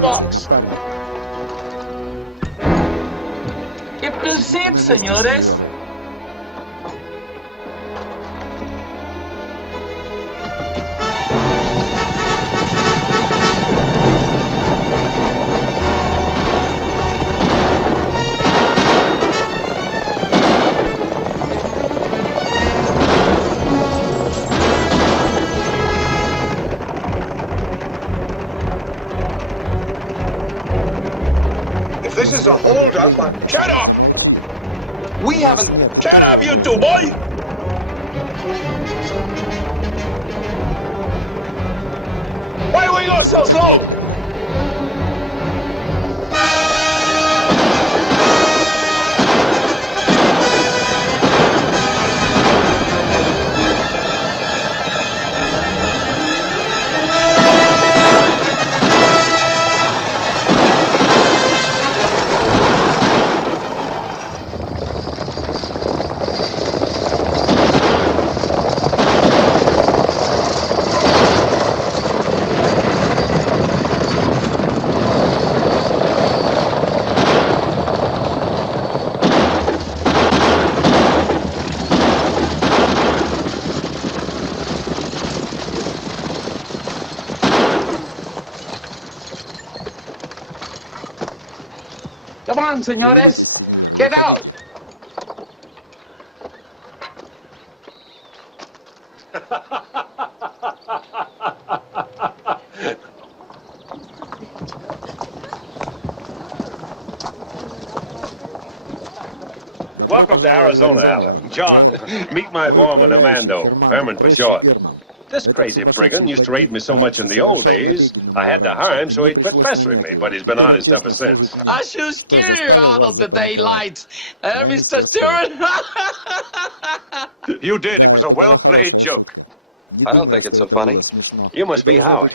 Box. ¿Qué placer, señores? This is a hold-up. Shut up! We haven't... Shut up, you two, boy! Why are we going so slow? Come on, señores. Get out. Welcome to Arizona, Alan. John, meet my foreman, Amando. Herman for short. This crazy brigand used to raid me so much in the old days, I had to hire him so he'd quit pestering me, but he's been honest ever since. I should scare you out of the daylight, Mr. Stewart. You did. It was a well-played joke. I don't think it's so funny. You must be Howie.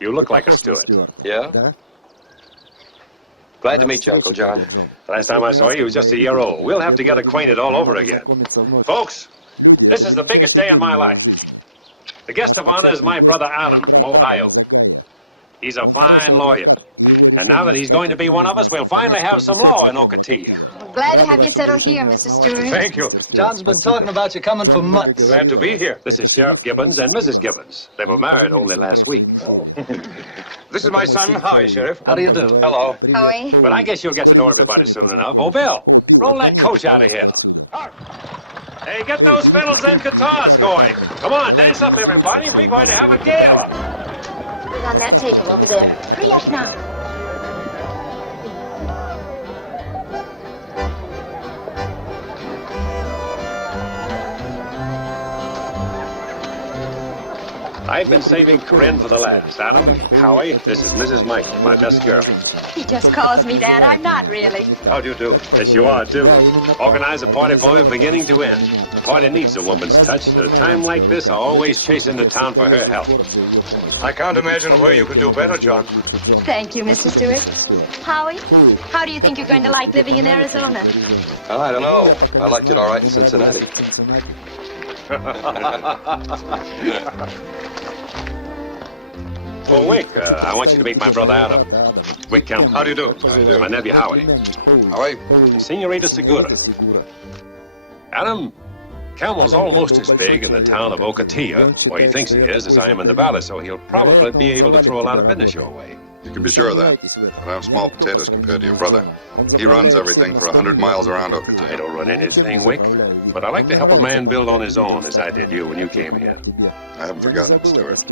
You look like a Stewart. Yeah? Glad to meet you, Uncle John. Last time I saw you, he was just a year old. We'll have to get acquainted all over again. Folks, this is the biggest day in my life. The guest of honor is my brother Adam from Ohio. He's a fine lawyer. And now that he's going to be one of us, we'll finally have some law in Ocotillo. Glad to have you settled here, Mr. Stewart. Thank you. John's been talking about you coming for months. Glad to be here. This is Sheriff Gibbons and Mrs. Gibbons. They were married only last week. Oh. This is my son, Howie, Sheriff. How do you do? Hello. Howie. But I guess you'll get to know everybody soon enough. Oh, Bill, roll that coach out of here. Hey, get those fiddles and guitars going. Come on, dance up, everybody. We're going to have a gala. Put it on that table over there. Hurry up now. I've been saving Corinne for the last. Adam, Howie, this is Mrs. Mike, my best girl. He just calls me that. I'm not really. How do you do? Yes, you are, too. Organize a party for me beginning to end. The party needs a woman's touch. At a time like this, I always chase into town for her help. I can't imagine where you could do better, John. Thank you, Mr. Stewart. Howie, how do you think you're going to like living in Arizona? Well, I don't know. I liked it all right in Cincinnati. Oh, Wick, I want you to meet my brother Adam. Wick Campbell. How do you do? How do you do? My nephew Howie. Howie? Senorita Segura. Adam, Campbell's almost as big in the town of Ocotillo, where he thinks he is, as I am in the valley, so he'll probably be able to throw a lot of business your way. You can be sure of that. But I'm small potatoes compared to your brother. He runs everything for 100 miles around Ocotillo. I don't run anything, Wick. But I like to help a man build on his own, as I did you when you came here. I haven't forgotten it, Stewart.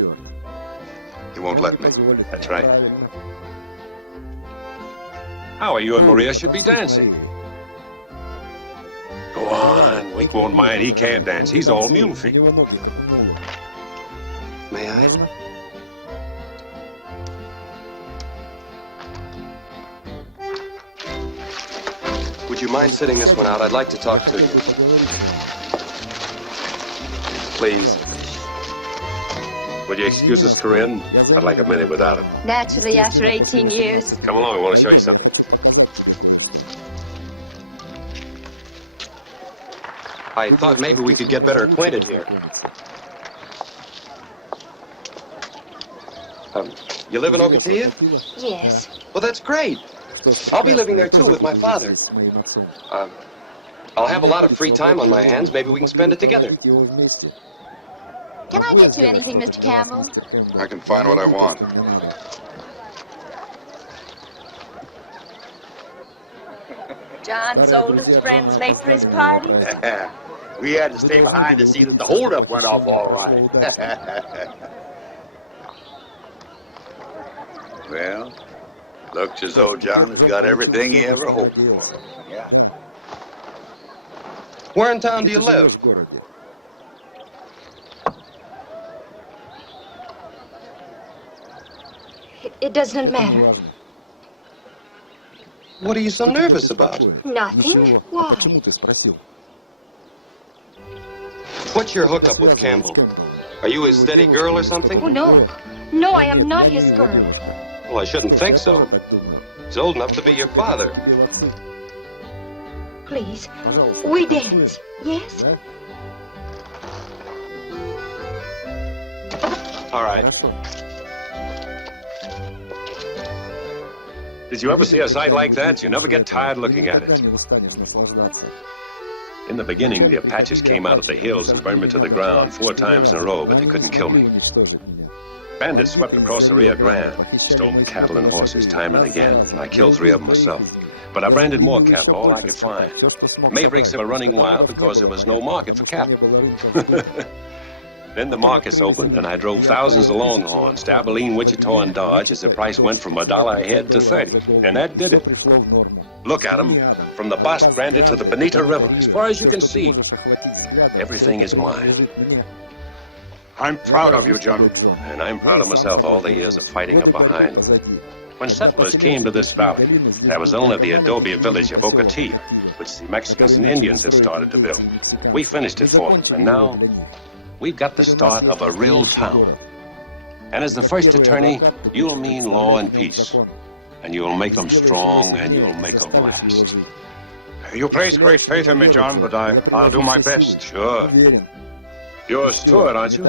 He won't let me. That's right. Howie, you and Maria should be dancing. Go on, Wink won't mind. He can't dance. He's all mule feet. May I? Would you mind sitting this one out? I'd like to talk to you. Please. Would you excuse us, Corinne? I'd like a minute without him. Naturally, after 18 years. Come along, I want to show you something. I thought maybe we could get better acquainted here. You live in Ocotillo? Yes. Well, that's great. I'll be living there, too, with my father. I'll have a lot of free time on my hands. Maybe we can spend it together. Can I get you anything, Mr. Campbell? I can find what I want. John's oldest friend's late for his party. We had to stay behind to see that the holdup went off all right. Well, looks as though John has got everything he ever hoped for. Yeah. Where in town do you live? It doesn't matter. What are you so nervous about? Nothing. Why? What's your hookup with Campbell? Are you his steady girl or something? Oh, no. No, I am not his girl. Well, I shouldn't think so. He's old enough to be your father. Please, we dance. Yes? All right. Did you ever see a sight like that? You never get tired looking at it. In the beginning, the Apaches came out of the hills and burned me to the ground 4 times in a row, but they couldn't kill me. Bandits swept across the Rio Grande, stole my cattle and horses time and again, and I killed 3 of them myself. But I branded more cattle, all I could find. Mavericks were running wild because there was no market for cattle. Then the markets opened, and I drove thousands of Longhorns to Abilene, Wichita, and Dodge as the price went from $1 a head to 30, and that did it. Look at them, from the Bosque Grande to the Bonita River, as far as you can see. Everything is mine. I'm proud of you, John. And I'm proud of myself all the years of fighting up behind. When settlers came to this valley, there was only the adobe village of Ocotillo, which the Mexicans and Indians had started to build. We finished it for them, and now we've got the start of a real town. And as the first attorney, you'll mean law and peace. And you'll make them strong, and you'll make them last. You place great faith in me, John, but I'll do my best. Sure. You're a steward, aren't you?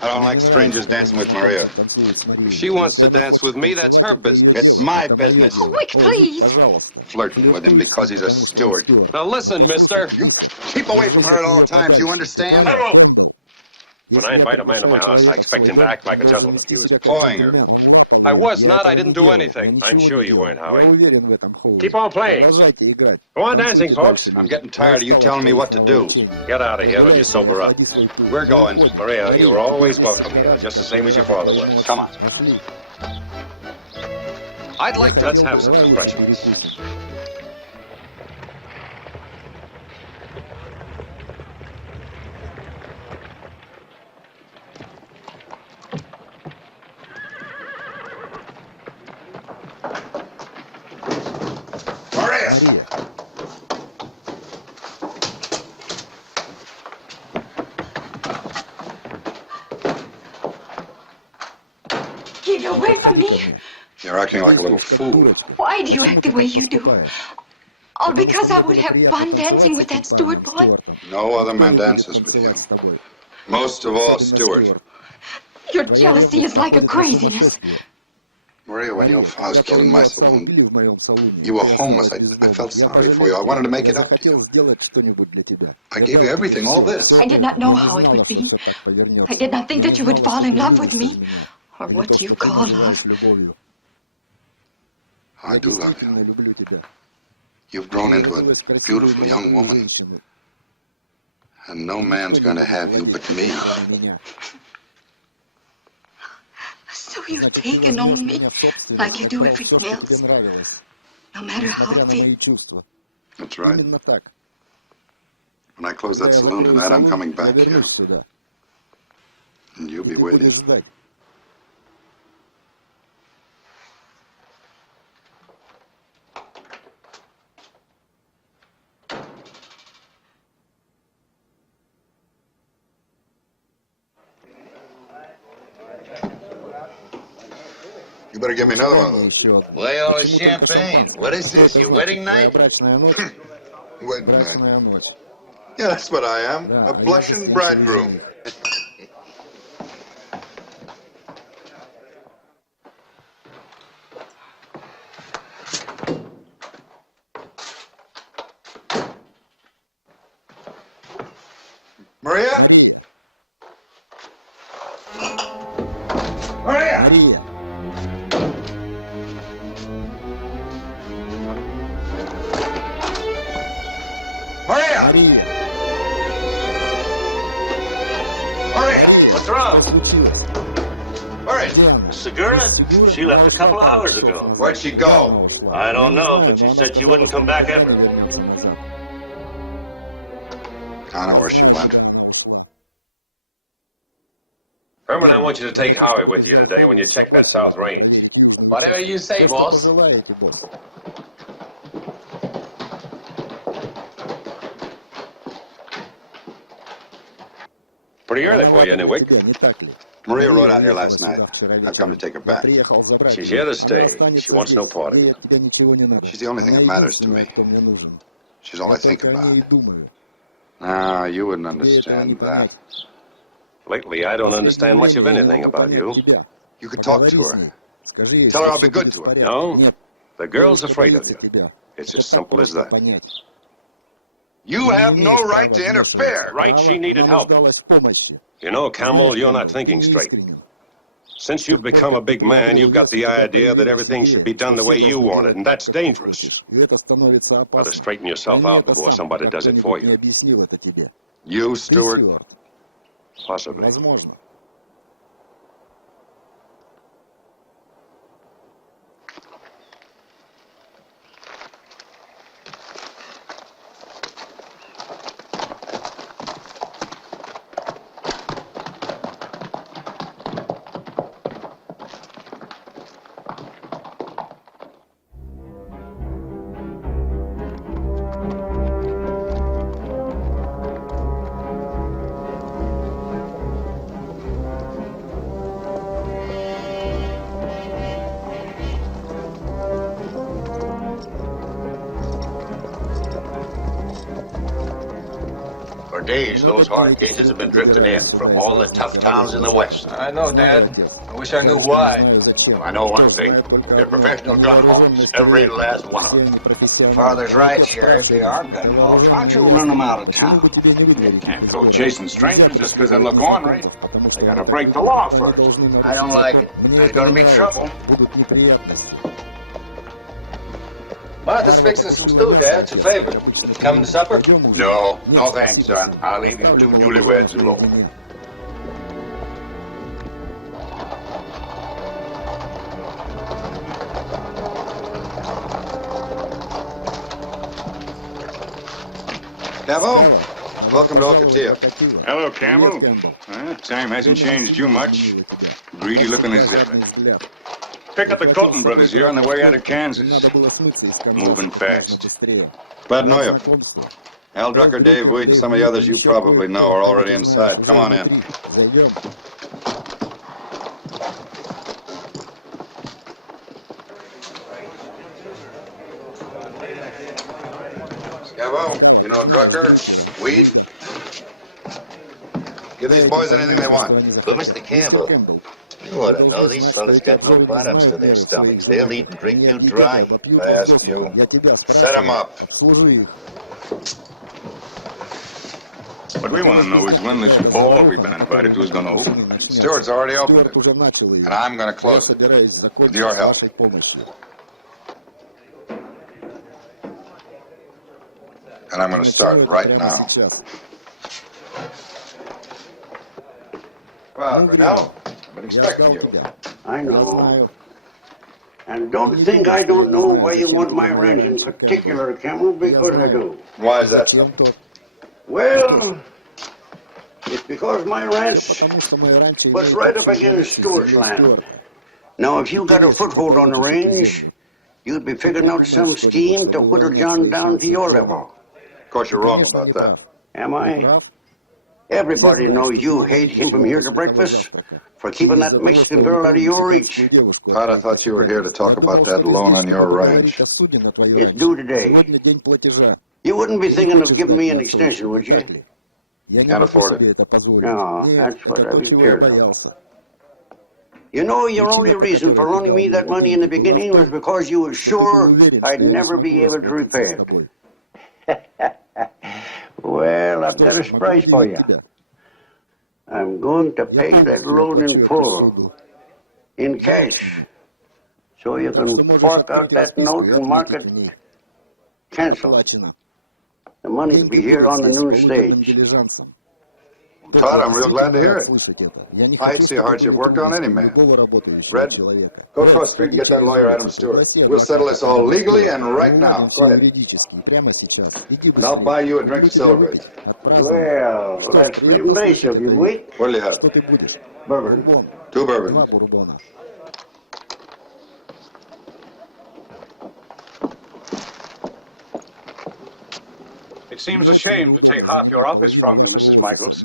I don't like strangers dancing with Maria. If she wants to dance with me, that's her business. It's my business. Oh, Wick, please. Flirting with him because he's a steward. Now listen, mister. You keep away from her at all times, you understand? When I invite a man to my house, I expect him to act like a gentleman. He was pawing her. I was not. I didn't do anything. I'm sure you weren't, Howie. Keep on playing. Go on dancing, folks. I'm getting tired of you telling me what to do. Get out of here when you sober up. We're going. Maria, you were always welcome here, just the same as your father was. Come on. I'd like to. Let's have some refreshments. Get away from me. You're acting like a little fool. Why do you act the way you do? All because I would have fun dancing with that Stewart boy? No other man dances with you. Most of all, Stewart. Your jealousy is like a craziness. Maria, when your father was killed in my saloon, you were homeless. I felt sorry for you. I wanted to make it up to you. I gave you everything, all this. I did not know how it would be. I did not think that you would fall in love with me, or what you call love. I do love you. You've grown into a beautiful young woman. And no man's going to have you but me. So you've taken on me like you do everything else, no matter how I feel. That's right. When I close that saloon tonight, I'm coming back here. And you'll be waiting. You better give me another one of those. Why all the champagne? What is this, your wedding night? Wedding night. Yeah, that's what I am. A blushing bridegroom. Maria? Maria! Maria! Maria! What's wrong? Maria! Segura? She left a couple hours ago. Where'd she go? I don't know, but she said she wouldn't come back ever. I know where she went. Herman, I want you to take Howie with you today when you check that South Range. Whatever you say, boss. Pretty early for you, anyway. Maria rode out here last night. I've come to take her back. She's here to stay. She wants no part of you. She's the only thing that matters to me. She's all I think about. Ah, you wouldn't understand that. Lately, I don't understand much of anything about you. You could talk to her. Tell her I'll be good to her. No, the girl's afraid of you. It's as simple as that. You have no right to interfere. Right, she needed help. You know, Camel, you're not thinking straight. Since you've become a big man, you've got the idea that everything should be done the way you want it, and that's dangerous. Better straighten yourself out before somebody does it for you. You, Stewart? Possibly. For days, those hard cases have been drifting in from all the tough towns in the West. I know, Dad. I wish I knew why. I know one thing. They're professional gun hawks, every last one of them. Father's right, Sheriff. They are gun hawks. Why don't you run them out of town? Can't go chasing strangers just because they look ornery. They gotta break the law first. I don't like it. There's gonna be trouble. Martha's fixing some stew, Dad. It's a favor. Coming to supper? No, no thanks, son. I'll leave you two newlyweds alone. Cabo, welcome to Ocotillo. Hello, Campbell. Time hasn't changed you much. Greedy looking as ever. Pick up the Colton brothers here on the way out of Kansas. Moving fast. Glad to know you. Al Drucker, Dave Weed, and some of the others you probably know are already inside. Come on in. Scavo, you know Drucker, Weed? Give these boys anything they want. But Mr. Campbell, You ought to know these fellas got no bottoms to their stomachs. They'll eat and drink you dry. I ask you, set them up. What we want to know is when this ball we've been invited to is going to open. Stewart's already opened it, and I'm going to close it, with your help. And I'm going to start right now. Well, Brunel, I've been expecting you. I know. And don't think I don't know why you want my ranch in particular, Camel, because I do. Why is that so? Well, it's because my ranch was right up against Stewart's land. Now, if you got a foothold on the range, you'd be figuring out some scheme to whittle John down to your level. Of course, you're wrong about that. Am I? Everybody knows you hate him from here to breakfast for keeping that Mexican girl out of your reach. Todd, I thought you were here to talk about that loan on your ranch. It's due today. You wouldn't be thinking of giving me an extension, would you? Can't afford it. No, that's what I was scared of. You know, your only reason for loaning me that money in the beginning was because you were sure I'd never be able to repay it. Well, I've got a surprise for you. I'm going to pay that loan in full, in cash, so you can fork out that note and mark it canceled. The money will be here on the noon stage. Todd, I'm real glad to hear it. I hate to see a hardship worked on any man. Red, go across the street and get that lawyer, Adam Stewart. We'll settle this all legally and right now. Go ahead. And I'll buy you a drink to celebrate. Well, that's pretty nice of you, wait. What'll you have? Bourbon. 2 bourbon. It seems a shame to take half your office from you, Mrs. Michaels.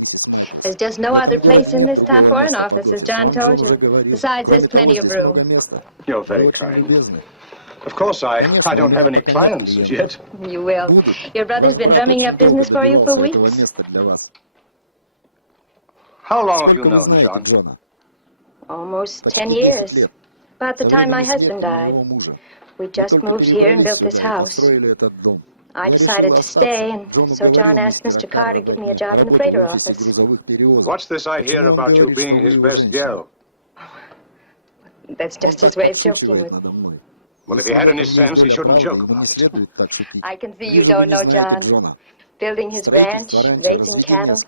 There's just no other place in this town for an office, as John told you. Besides, there's plenty of room. You're very kind. Of course, I don't have any clients as yet. You will. Your brother's been drumming up business for you for weeks. How long have you known John? Almost 10 years. About the time my husband died. We just moved here and built this house. I decided to stay, and so John asked Mr. Carr to give me a job in the freighter office. What's this I hear about you being his best gal? That's just his way of joking with me. Well, if he had any sense, he shouldn't joke about it. I can see you don't know John. Building his ranch, raising cattle,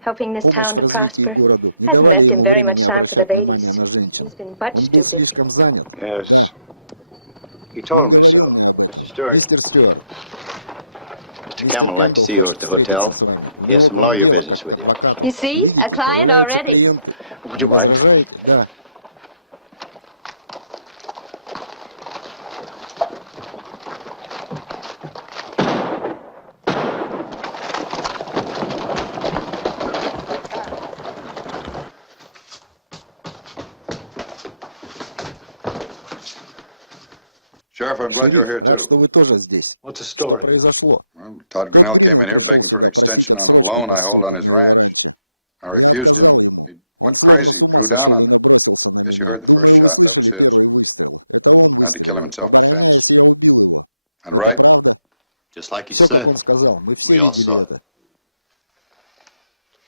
helping this town to prosper, hasn't left him very much time for the ladies. He's been much too busy. Yes. He told me so. Mr. Stewart. Mr. Campbell would like to see you at the hotel. He has some lawyer business with you. You see? A client already. Would you mind? Sheriff, I'm glad you're here too. What's the story? Well, Todd Grinnell came in here begging for an extension on a loan I hold on his ranch. I refused him. He went crazy, drew down on me. Guess you heard the first shot. That was his. I had to kill him in self-defense. And right? Just like you said. We all saw it.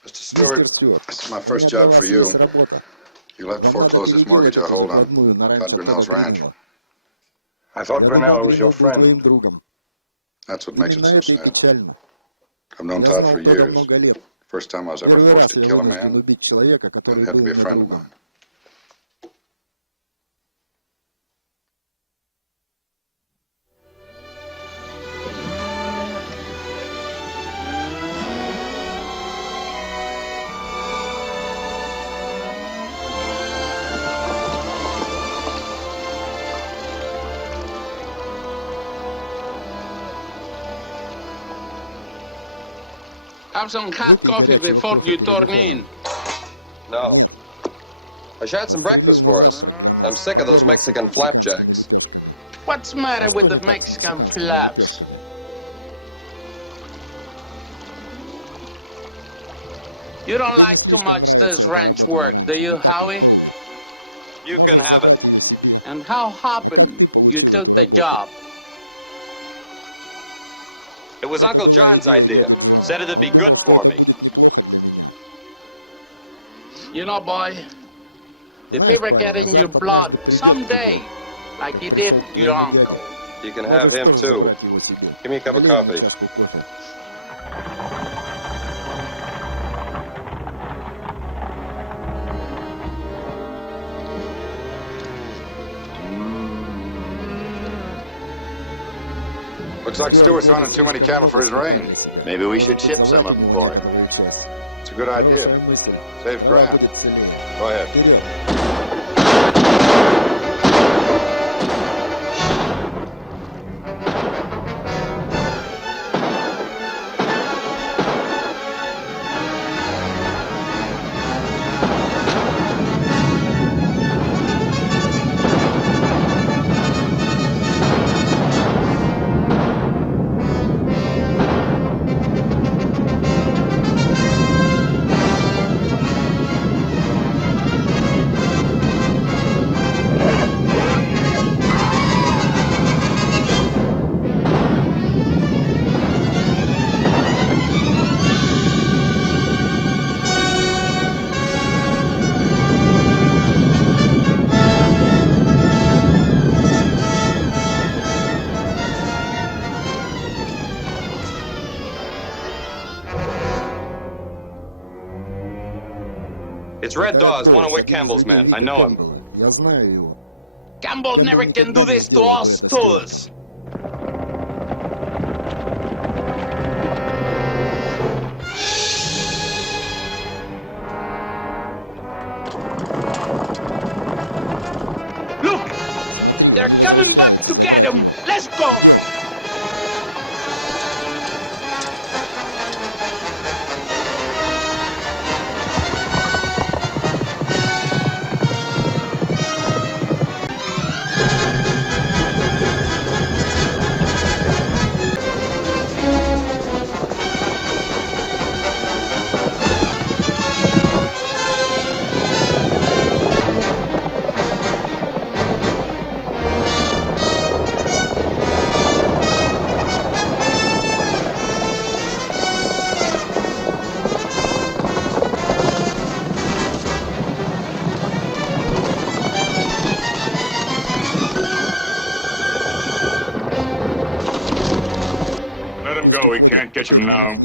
Mr. Stewart, this is my first job for you. You'll have to foreclose this mortgage I hold on Todd Grinnell's ranch. I thought Grinnell was your friend. That's what makes it so sad. I've known Todd for years. First time I was ever forced to kill a man, it had to be a friend of mine. Have some hot coffee before you turn in. No. I had some breakfast for us. I'm sick of those Mexican flapjacks. What's the matter with the Mexican flaps? You don't like too much this ranch work, do you, Howie? You can have it. And how happened you took the job? It was Uncle John's idea. Said it'd be good for me. You know, boy, the fever get in your blood someday, like he did your uncle. You can have him too. Give me a cup of coffee. Looks like Stewart's running too many cattle for his range. Maybe we should ship some of them for him. It's a good idea. Save ground. Go ahead. It's Red Dawes, one of Wick Campbell's men. I know him. Campbell never can do this to us tools. Look! They're coming back to get him! Let's go! We can't catch him now.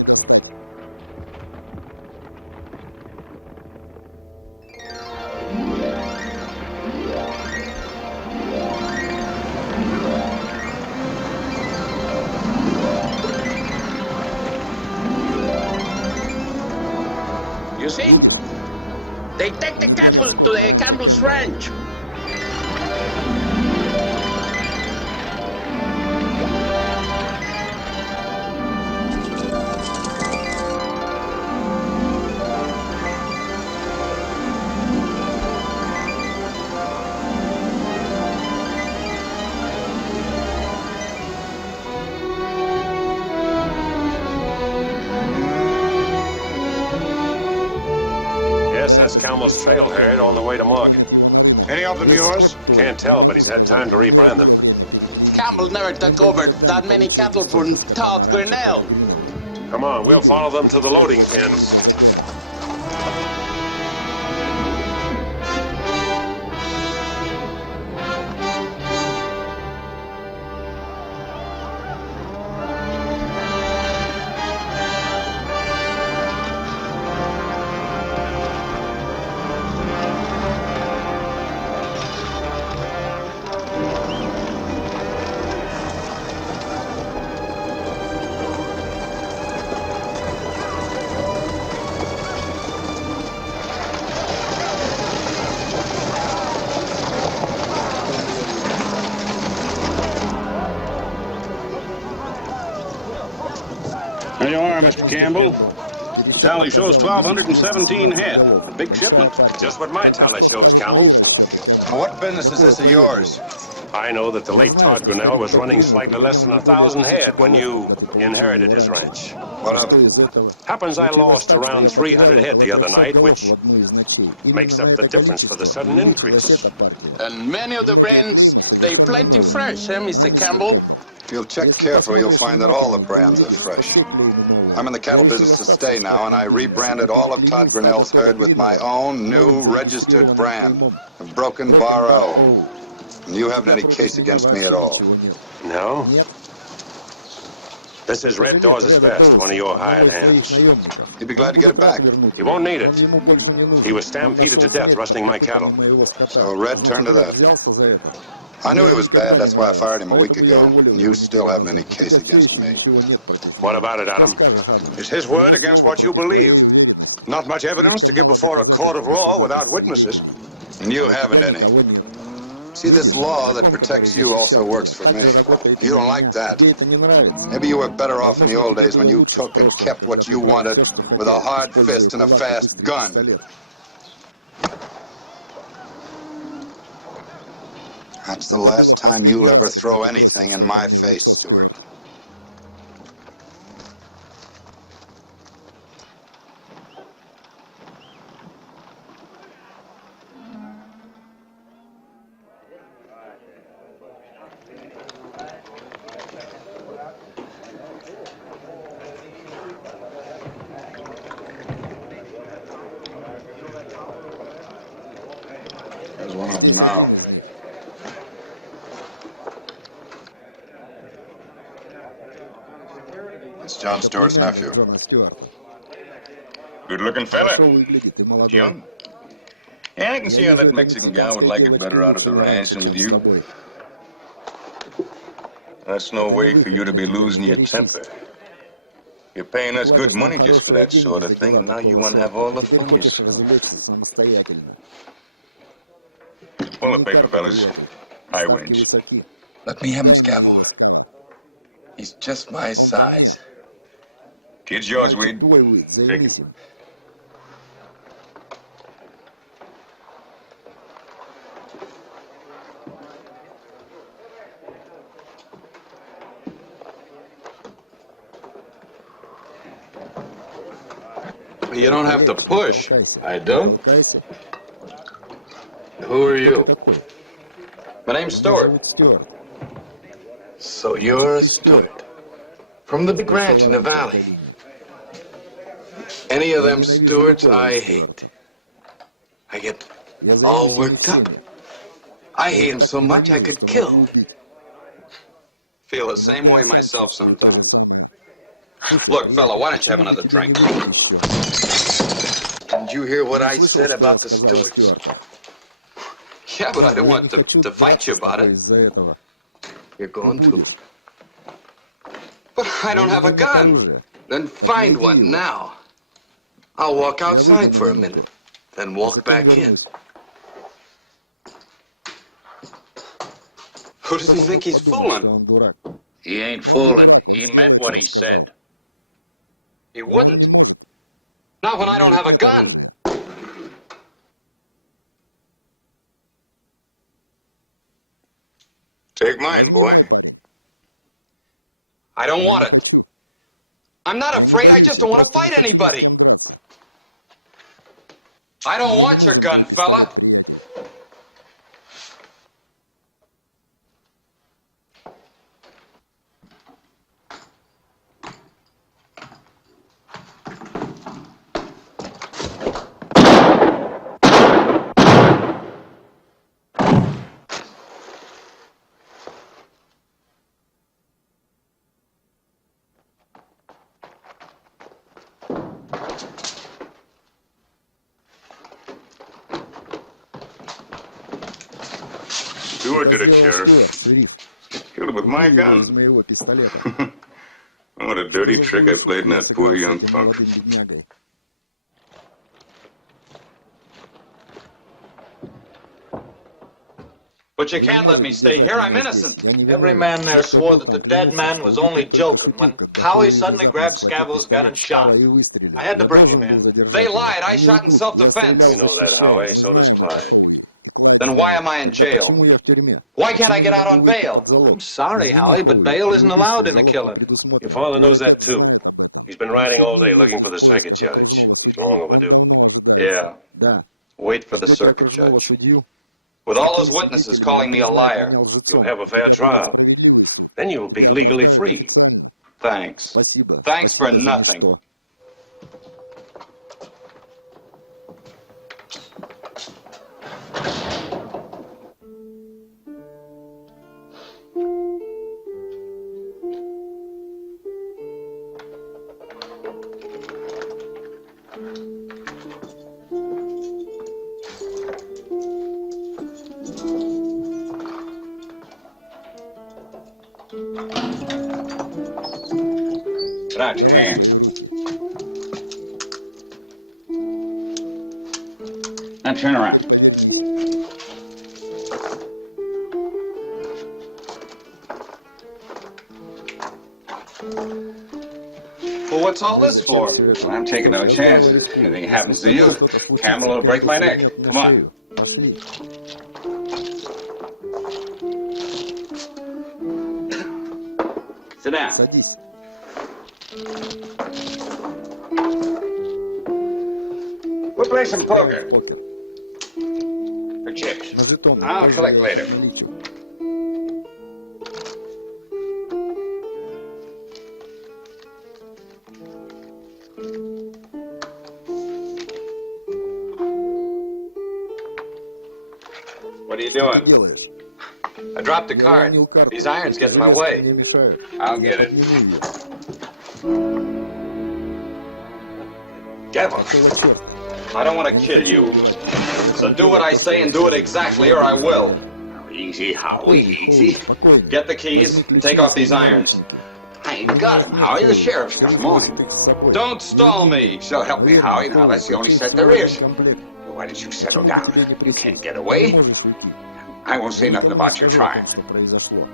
You see? They take the cattle to the Campbell's ranch. That's Campbell's trailhead on the way to market. Any of them yours? Can't tell, but he's had time to rebrand them. Campbell never took over that many cattle from Todd Grinnell. Come on, we'll follow them to the loading pens. There you are, Mr. Campbell. Tally shows 1,217 head. A big shipment. Just what my tally shows, Campbell. Now, what business is this of yours? I know that the late Todd Grinnell was running slightly less than 1,000 head when you inherited his ranch. What of it? Happens I lost around 300 head the other night, which makes up the difference for the sudden increase. And many of the brands, they plenty fresh, Mr. Campbell? If you'll check carefully, you'll find that all the brands are fresh. I'm in the cattle business to stay now, and I rebranded all of Todd Grinnell's herd with my own new registered brand of Broken Bar O. And you haven't any case against me at all. No? This is Red Dawes' best, one of your hired hands. He'd be glad to get it back. He won't need it. He was stampeded to death rustling my cattle. So Red turned to that. I knew he was bad, that's why I fired him a week ago. And you still haven't any case against me. What about it, Adam? It's his word against what you believe. Not much evidence to give before a court of law without witnesses. And you haven't any. See, this law that protects you also works for me. You don't like that. Maybe you were better off in the old days when you took and kept what you wanted with a hard fist and a fast gun. That's the last time you'll ever throw anything in my face, Stuart. There's one of them now. It's John Stewart's nephew. Good-looking fella. Young. Yeah, I can see how that Mexican gal would like it better out of the ranch than with you. That's no way for you to be losing your temper. You're paying us good money just for that sort of thing, and now you want to have all the fun yourself. Pull the paper, fellas. I wins. Let me have him, Scavo. He's just my size. Kid's yours, Weed. Take it. You don't have to push. I do? Who are you? My name's Stewart. So you're a Stewart. From the big ranch in the valley. Any of them Stewarts I hate. I get all worked up. I hate them so much I could kill. Feel the same way myself sometimes. Look, fella, why don't you have another drink? Didn't you hear what I said about the Stewarts? Yeah, but I don't want to fight you about it. You're going to. But I don't have a gun. Then find one now. I'll walk outside for a minute, then walk back in. Who does he think he's fooling? He ain't fooling. He meant what he said. He wouldn't. Not when I don't have a gun. Take mine, boy. I don't want it. I'm not afraid, I just don't want to fight anybody. I don't want your gun, fella. Stewart did it, Sheriff. Killed him with my gun. What a dirty trick I played in that poor young punk. But you can't let me stay here. I'm innocent. Every man there swore that the dead man was only joking when Howie suddenly grabbed Scavo's gun and shot him. I had to bring him in. They lied. I shot in self-defense. We know that, Howie. So does Clyde. Then why am I in jail? Почему я в тюрьме? Why can't I get out on bail? I'm sorry, Howie, but bail isn't allowed in a killing. Your father knows that too. He's been riding all day looking for the circuit judge. He's long overdue. Yeah. Да. Wait for the circuit judge. With all those witnesses calling me a liar. You'll have a fair trial. Then you'll be legally free. Thanks. Спасибо. Thanks for Спасибо за nothing. ничто. Put out your hand. Now turn around. Well, what's all this for? Well, I'm taking no chances. Anything happens to you, Campbell will break my neck. Come on. Пошли. Sit down. Садись. We'll play some poker. Покер. For chips. На жетоны. I'll collect later. Наличу. What are you Что ты doing? делаешь? I dropped the Я card. уронил карту. These irons get in my Железки way. мне мешают. I'll get Я it. подниму ее. Devil. Целый черт. I don't want to kill you. So do what I say and do it exactly or I will. Easy, Howie, easy. Спокойно. Get the keys and take off these irons. I ain't got him, Howie. The sheriff's got him on him. Don't stall me. So help me, Howie. Now, that's the only set there is. Why don't you settle down? You can't get away. I won't say nothing about your trying. Что произошло?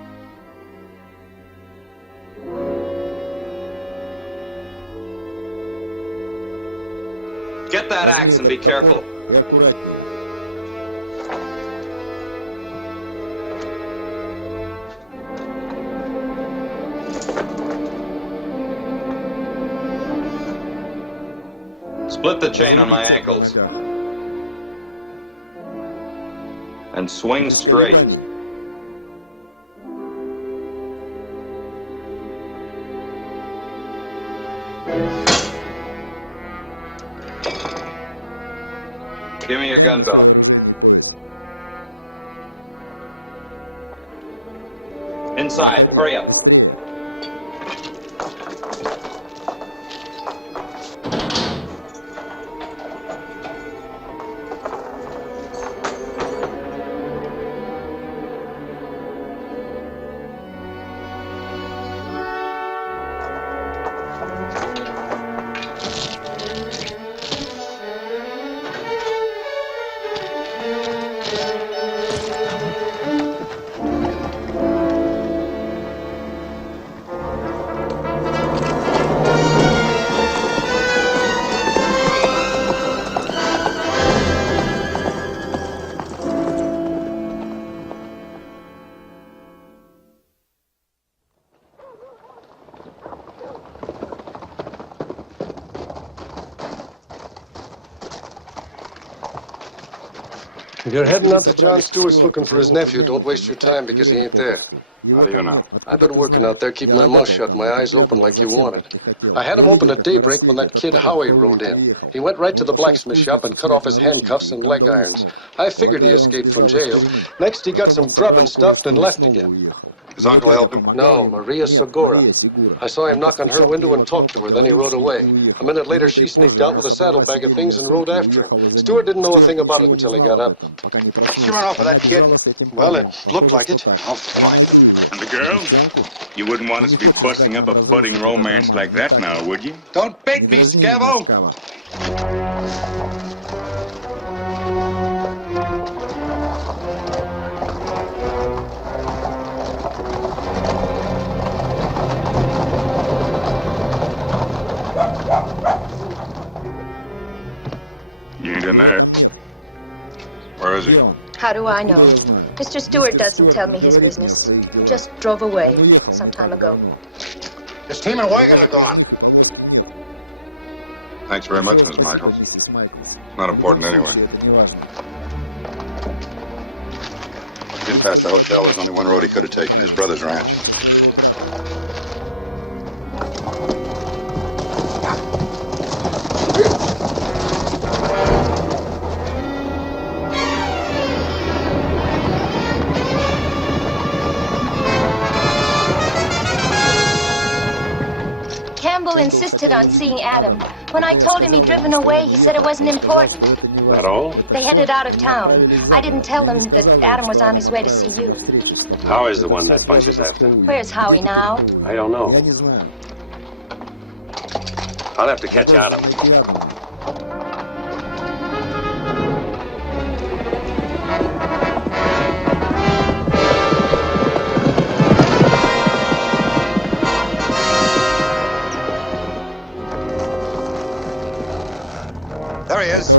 Get that axe and be careful. И аккуратнее. Split the chain on my ankles and swing straight. Give me your gun belt. Inside, hurry up. If you're heading out to John Stewart's looking for his nephew, don't waste your time because he ain't there. How do you know? I've been working out there, keeping my mouth shut, my eyes open like you wanted. I had him open at daybreak when that kid Howie rode in. He went right to the blacksmith shop and cut off his handcuffs and leg irons. I figured he escaped from jail. Next, he got some grub and stuffed and left again. His uncle helped him? No, Maria Segura. I saw him knock on her window and talk to her, then he rode away. A minute later, she sneaked out with a saddlebag of things and rode after him. Stewart didn't know a thing about it until he got up. She run off with that kid? Well, it looked like it. I'll find him. And the girl? You wouldn't want us to be busting up a budding romance like that now, would you? Don't bait me, Scavo! You ain't in there. Where is he? How do I know? Mr. Stewart doesn't tell me his business. He just drove away some time ago. His team and wagon are gone. Thanks very much, Miss Michaels. Not important anyway. Getting past the hotel, there's only one road he could have taken, his brother's ranch. Campbell insisted on seeing Adam. When I told him he'd driven away, he said it wasn't important. That all? They headed out of town. I didn't tell them that Adam was on his way to see you. Howie's the one that bunch is after. Where's Howie now? I don't know. I'll have to catch Adam. There he is.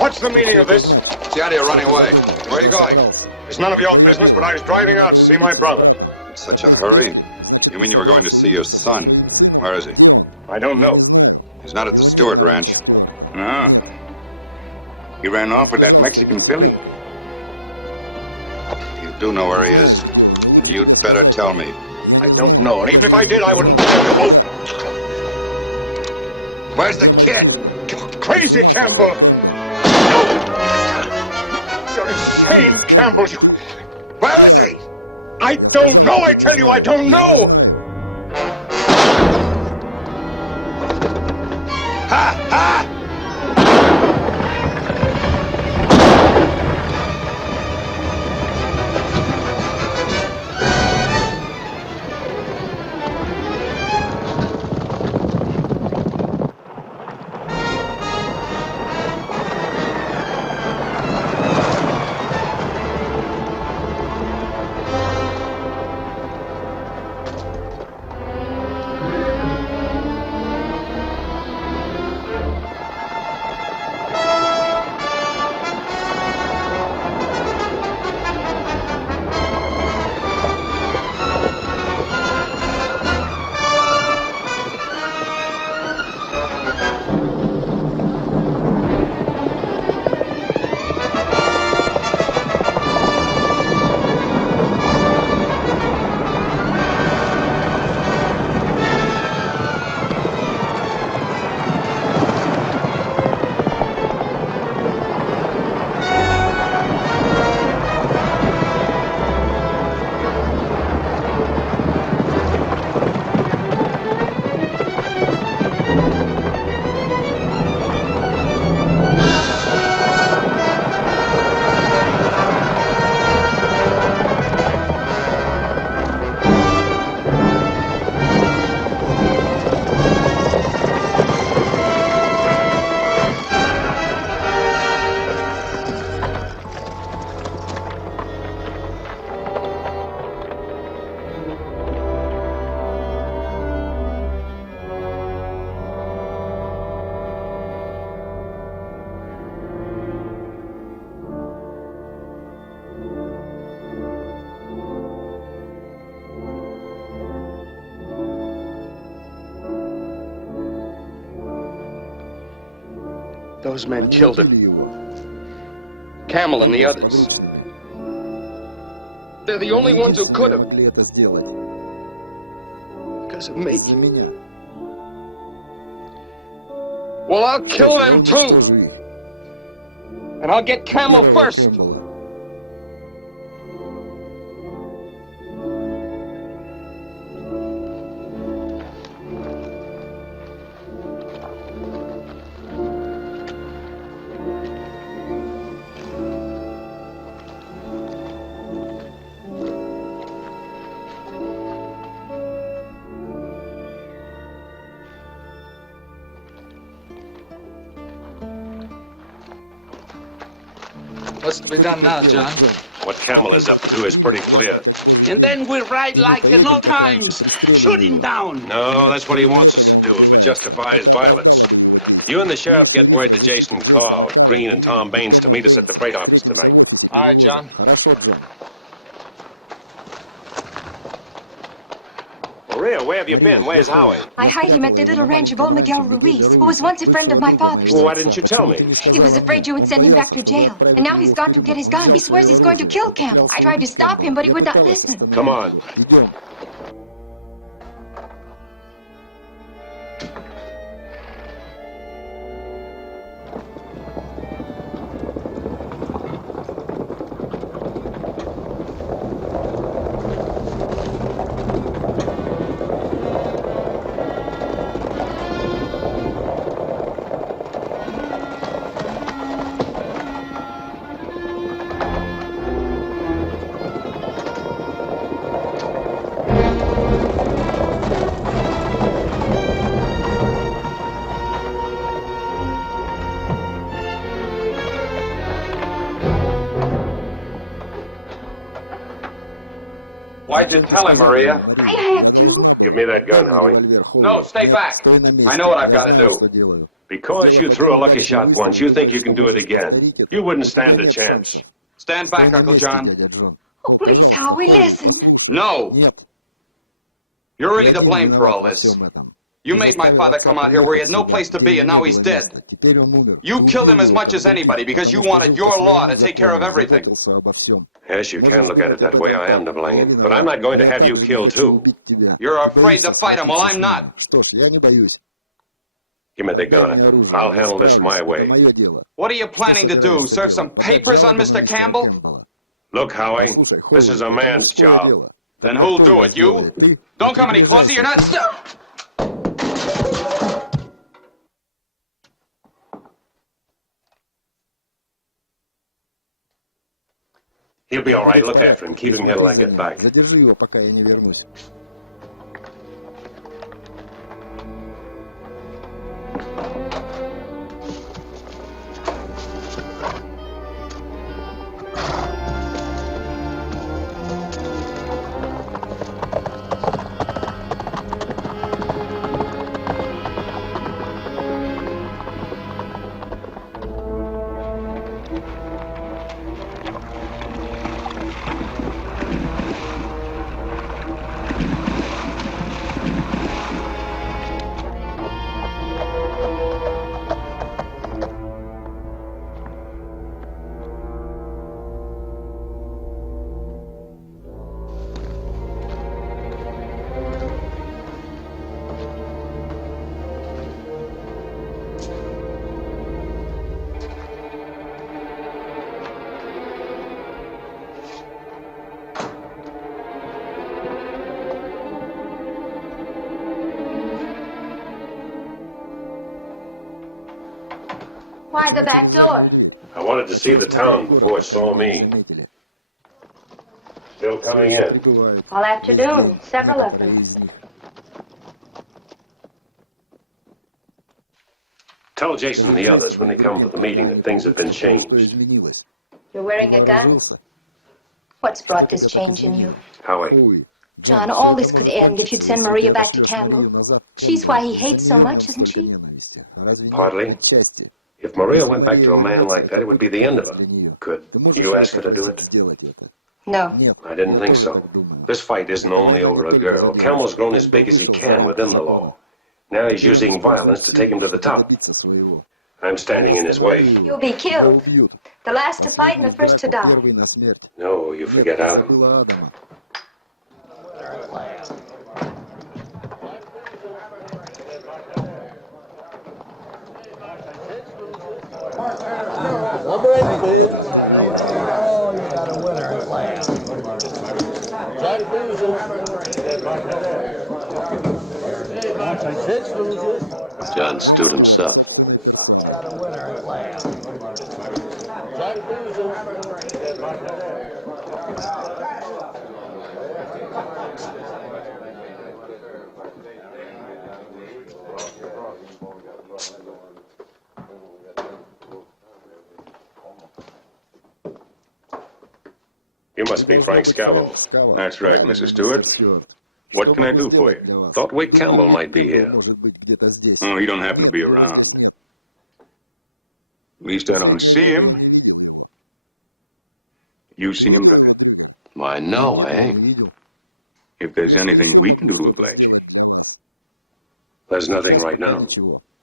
What's the meaning of this? What's the idea of running away? Where are you going? It's none of your business, but I was driving out to see my brother. In such a hurry? You mean you were going to see your son? Where is he? I don't know. He's not at the Stewart Ranch. No. He ran off with that Mexican filly. You do know where he is, and you'd better tell me. I don't know, and even if I did, I wouldn't. Where's the kid? Crazy, Campbell! You're insane, Campbell. Where is he? I don't know, I tell you, I don't know! Ha! Ha! Those men killed him. Camel and the others. They're the only ones who could have. because of me. Well, I'll kill them too. And I'll get Camel first. What's to be done now, John? What Camel is up to is pretty clear. And then we ride like in no times, shoot him down. No, that's what he wants us to do, but justify his violence. You and the sheriff get word to Jason Carl, Green, and Tom Baines to meet us at the freight office tonight. All right, John. Хорошо, Джон. Maria, where have you been? Where's Howie? I hired him at the little ranch of old Miguel Ruiz, who was once a friend of my father's. Well, why didn't you tell me? He was afraid you would send him back to jail. And now he's gone to get his gun. He swears he's going to kill Campbell. I tried to stop him, but he would not listen. Come on. Why'd you tell him, Maria? I had to. Give me that gun, Howie. No, stay back. I know what I've got to do. Because you threw a lucky shot once, you think you can do it again. You wouldn't stand a chance. Stand back, Uncle John. Oh, please, Howie, listen. No. You're really to blame for all this. You made my father come out here where he had no place to be, and now he's dead. You killed him as much as anybody because you wanted your law to take care of everything. Yes, you can look at it that way. I am to blame. But I'm not going to have you killed, too. You're afraid to fight him. Well, I'm not. Give me the gun. I'll handle this my way. What are you planning to do? Serve some papers on Mr. Campbell? Look, Howie, this is a man's job. Then who'll do it? You? Don't come any closer. You're not... He'll be all right. Look after him. Keep him here till I get back. Задержи его, пока я не вернусь. Why the back door? I wanted to see the town before it saw me. Still coming in. All afternoon, several of them. Tell Jason and the others when they come for the meeting that things have been changed. You're wearing a gun. What's brought this change in you? Howie. John, all this could end if you'd send Maria back to Campbell. She's why he hates so much, isn't she? Partly. If Maria went back to a man like that, it would be the end of her. Could you ask her to do it? No. I didn't think so. This fight isn't only over a girl. Campbell's grown as big as he can within the law. Now he's using violence to take him to the top. I'm standing in his way. You'll be killed. The last to fight and the first to die. No, you forget Adam. Number 8, please. Oh, you got a winner at last. Jack loses. 6 loses. John Stewart himself. Got a winner at last. Jack loses. You must be Frank Scavo. That's right, Mrs. Stewart. What can I do for you? Thought Wick Campbell might be here. Oh, he don't happen to be around. At least I don't see him. You seen him, Drucker? Why, no, I ain't. If there's anything we can do to oblige you. There's nothing right now.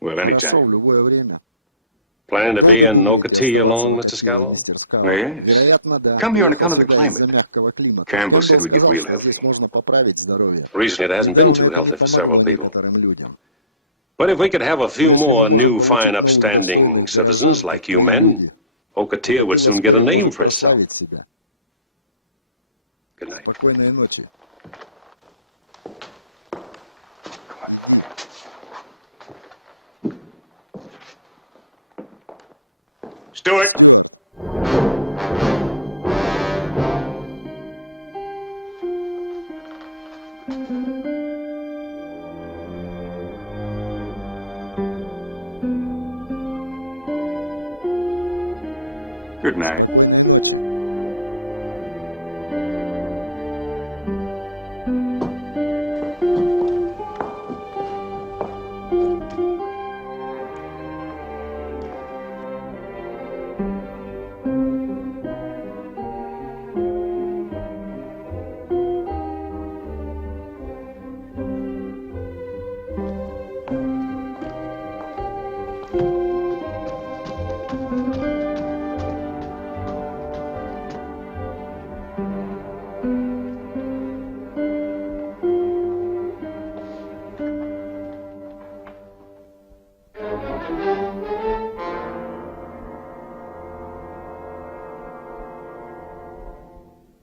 Well, anytime. Planning to be in Ocotillo long, Mr. Scavo? Oh, yes. Come here on account of the climate. Campbell said we'd get real healthy. Recently, it hasn't been too healthy for several people. But if we could have a few more new, fine, upstanding citizens like you men, Ocotillo would soon get a name for itself. Good night. Stewart! Good night.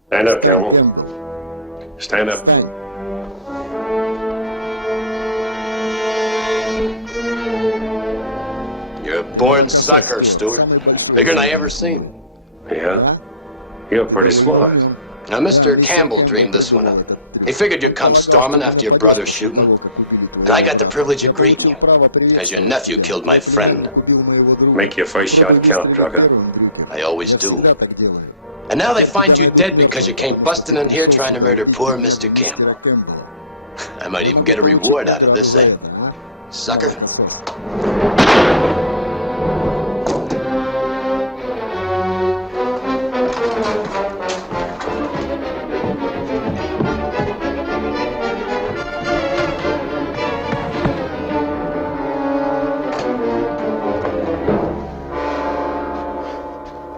Stand up, Campbell. Stand up. You're a born sucker, Stewart. Bigger than I ever seen. Yeah? You're pretty smart. Now, Mr. Campbell dreamed this one up. He figured you'd come storming after your brother's shooting. And I got the privilege of greeting you, because your nephew killed my friend. Make your first shot count, Drucker. I always do. And now they find you dead because you came busting in here trying to murder poor Mr. Campbell. I might even get a reward out of this, eh? Sucker.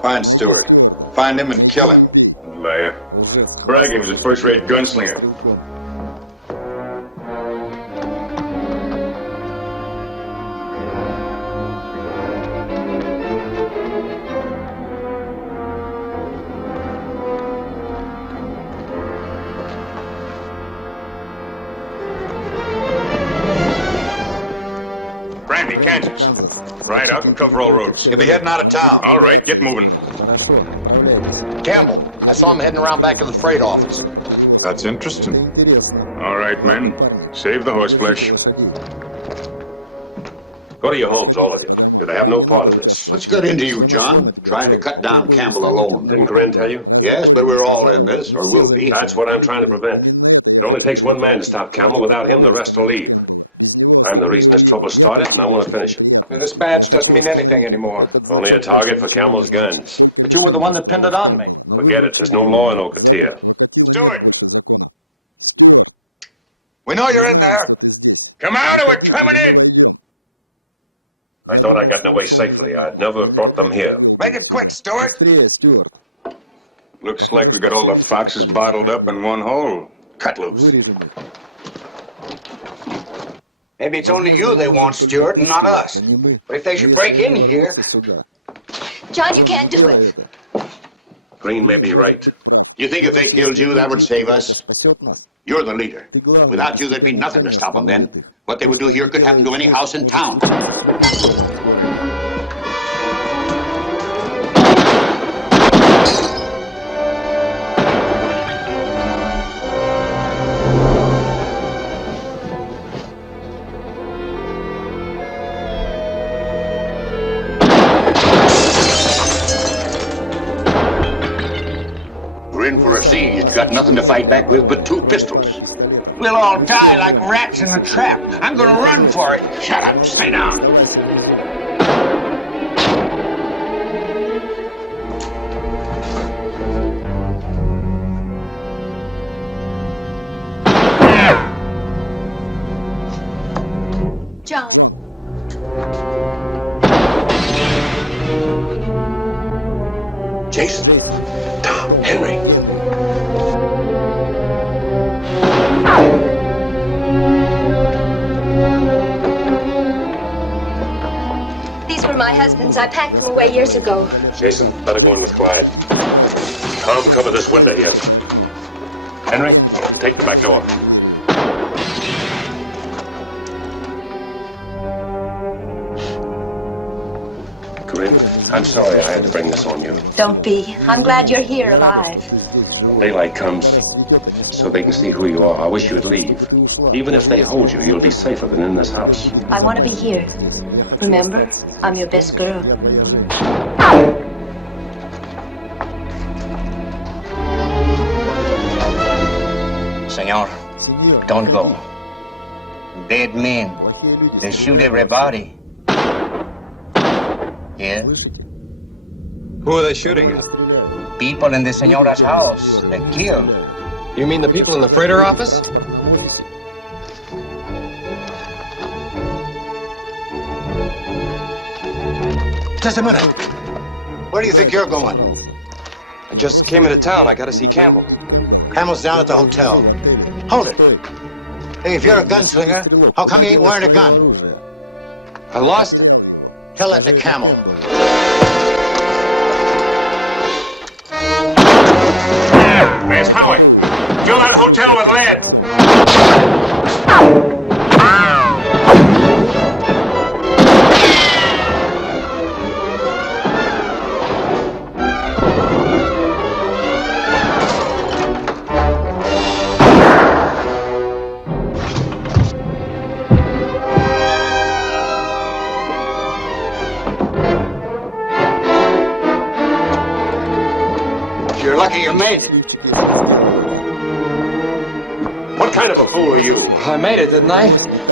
Find Stewart. Find him and kill him. Liar. Bragging was a first-rate gunslinger. Brandy, Kansas. Right out and cover all roads. He'll be heading out of town. All right, get moving. Campbell, I saw him heading around back of the freight office. That's interesting. All right, men. Save the horseflesh. Go to your homes, all of you. You'll have no part of this. What's got into you, John? Trying to cut down Campbell alone. Didn't Corinne tell you? Yes, but we're all in this, or will be. That's what I'm trying to prevent. It only takes one man to stop Campbell. Without him, the rest will leave. I'm the reason this trouble started, and I want to finish it. And this badge doesn't mean anything anymore. Only a target for Campbell's guns. But you were the one that pinned it on me. Forget it. There's no law in Ocotillo. Stewart! We know you're in there. Come out or we're coming in! I thought I'd gotten away safely. I'd never brought them here. Make it quick, Stewart. Looks like we got all the foxes bottled up in one hole. Cut loose. Maybe it's only you they want, Stewart, and not us. But if they should break in here... John, you can't do it. Green may be right. You think if they killed you, that would save us? You're the leader. Without you, there'd be nothing to stop them then. What they would do here could happen to any house in town. We're in for a siege. Got nothing to fight back with but 2 pistols. We'll all die like rats in a trap. I'm gonna run for it. Shut up. Stay down. John. Jason, Tom, Henry. These were my husband's. I packed them away years ago. Jason, better go in with Clyde. Tom, cover this window here. Henry, take the back door. Corinne, I'm sorry I had to bring this on you. Don't be. I'm glad you're here alive. Daylight comes, so they can see who you are. I wish you'd leave. Even if they hold you, you'll be safer than in this house. I want to be here. Remember, I'm your best girl. Senor, don't go. Dead men. They shoot everybody. Yeah? Who are they shooting at? People in the Senora's house. They killed. You mean the people in the freighter office? Just a minute. Where do you think you're going? I just came into town. I gotta see Campbell. Campbell's down at the hotel. Hold it. Hey, if you're a gunslinger, how come you ain't wearing a gun? I lost it. Tell that to Camel. Where's Howie? Fill that hotel with lead. You're lucky you made it. What kind of a fool are you? I made it, didn't I?